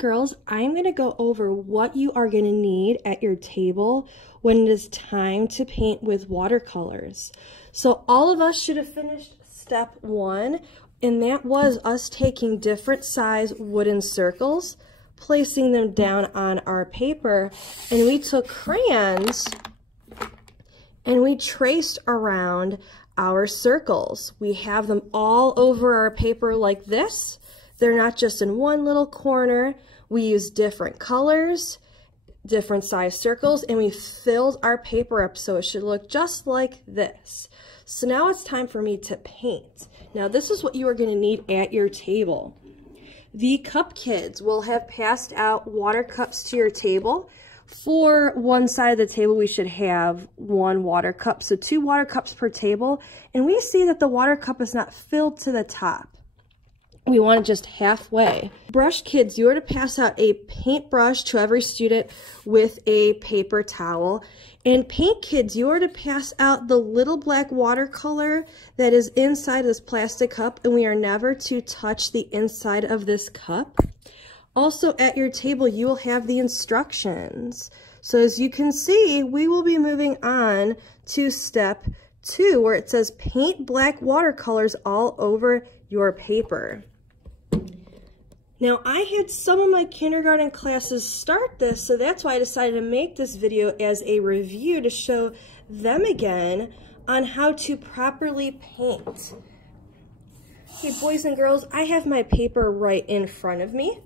and girls, I'm going to go over what you are going to need at your table when it is time to paint with watercolors. So all of us should have finished step 1, and that was us taking different size wooden circles, placing them down on our paper, and we took crayons and we traced around our circles. We have them all over our paper like this. They're not just in one little corner. We use different colors, different size circles, and we filled our paper up so it should look just like this. So now it's time for me to paint. Now this is what you are going to need at your table. The cup kids will have passed out water cups to your table. For one side of the table, we should have 1 water cup, so 2 water cups per table. And we see that the water cup is not filled to the top. We want it just halfway. Brush kids, you are to pass out a paintbrush to every student with a paper towel. And paint kids, you are to pass out the little black watercolor that is inside this plastic cup, and we are never to touch the inside of this cup. Also at your table, you will have the instructions. So as you can see, we will be moving on to step 2, where it says paint black watercolors all over your paper. Now, I had some of my kindergarten classes start this, so that's why I decided to make this video as a review to show them again on how to properly paint. Okay, boys and girls, I have my paper right in front of me.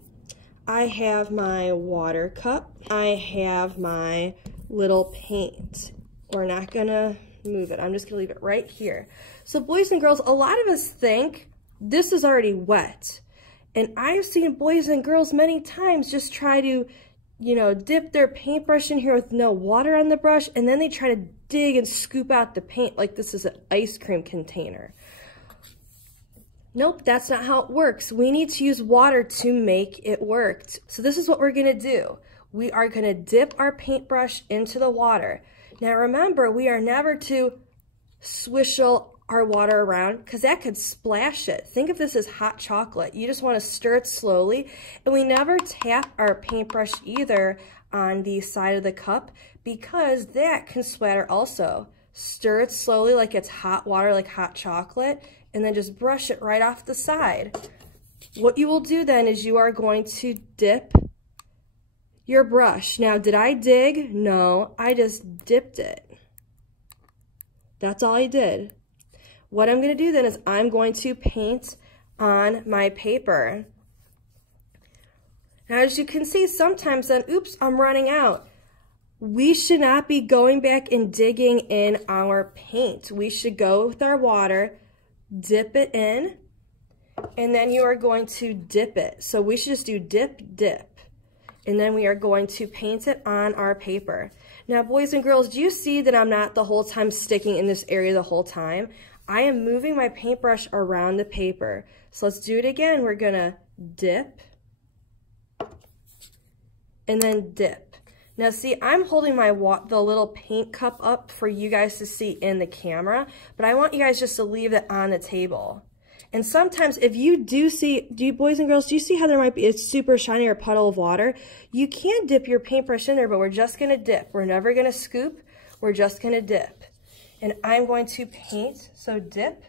I have my water cup. I have my little paint. We're not gonna move it. I'm just gonna leave it right here. So boys and girls, a lot of us think this is already wet. And I've seen boys and girls many times just try to, dip their paintbrush in here with no water on the brush, and then they try to dig and scoop out the paint like this is an ice cream container. Nope, that's not how it works. We need to use water to make it work. So this is what we're gonna do. We are gonna dip our paintbrush into the water. Now remember, we are never to swishel our water around because that could splash it. Think of this as hot chocolate. You just want to stir it slowly, and we never tap our paintbrush either on the side of the cup because that can splatter also. Stir it slowly like it's hot water, like hot chocolate, and then just brush it right off the side. What you will do then is you are going to dip your brush. Now, did I dig? No, I just dipped it. That's all I did. What I'm going to do then is I'm going to paint on my paper. Now, as you can see, sometimes then, oops, I'm running out. We should not be going back and digging in our paint. We should go with our water, dip it in, and then you are going to dip it. So we should just do dip, dip, and then we are going to paint it on our paper. Now, boys and girls, do you see that I'm not the whole time sticking in this area the whole time? I am moving my paintbrush around the paper. So let's do it again. We're gonna dip and then dip. Now see, I'm holding the little paint cup up for you guys to see in the camera, but I want you guys just to leave it on the table. And sometimes if you do see, boys and girls, do you see how there might be a super shiny or puddle of water? You can dip your paintbrush in there, but we're just gonna dip. We're never gonna scoop, we're just gonna dip. And I'm going to paint, so dip,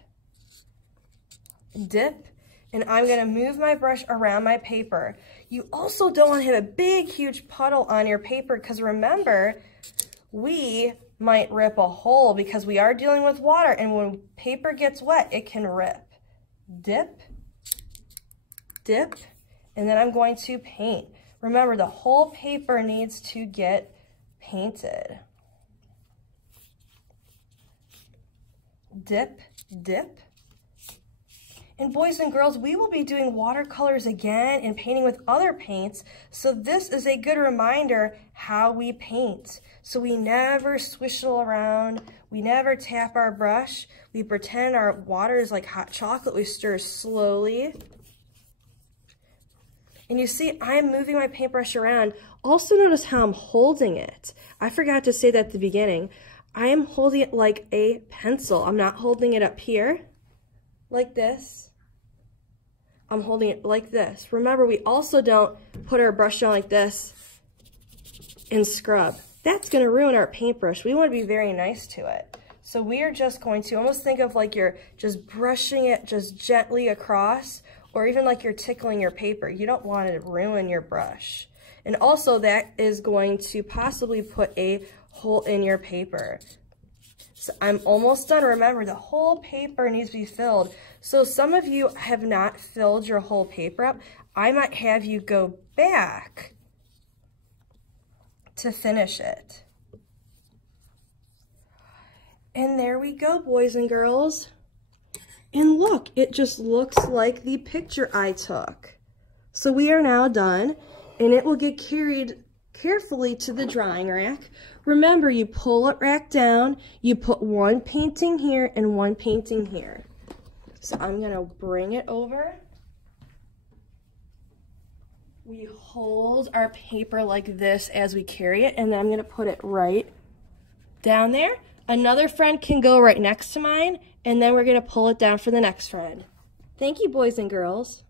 dip, and I'm gonna move my brush around my paper. You also don't want to have a big, huge puddle on your paper because remember, we might rip a hole because we are dealing with water, and when paper gets wet, it can rip. Dip, dip, and then I'm going to paint. Remember, the whole paper needs to get painted. Dip, dip. And boys and girls, we will be doing watercolors again and painting with other paints. So this is a good reminder how we paint. So we never swishel around. We never tap our brush. We pretend our water is like hot chocolate. We stir slowly. And you see, I'm moving my paintbrush around. Also notice how I'm holding it. I forgot to say that at the beginning. I am holding it like a pencil. I'm not holding it up here like this. I'm holding it like this. Remember, we also don't put our brush down like this and scrub. That's going to ruin our paintbrush. We want to be very nice to it. So we are just going to almost think of like you're just brushing it just gently across, or even like you're tickling your paper. You don't want to ruin your brush. And also that is going to possibly put a hole in your paper. So I'm almost done. Remember, the whole paper needs to be filled. So some of you have not filled your whole paper up. I might have you go back to finish it. And there we go, boys and girls. And look, it just looks like the picture I took. So we are now done, and it will get carried carefully to the drying rack. Remember, you pull it rack down, you put one painting here and one painting here. So I'm gonna bring it over. We hold our paper like this as we carry it, and then I'm gonna put it right down there. Another friend can go right next to mine, and then we're gonna pull it down for the next friend. Thank you, boys and girls.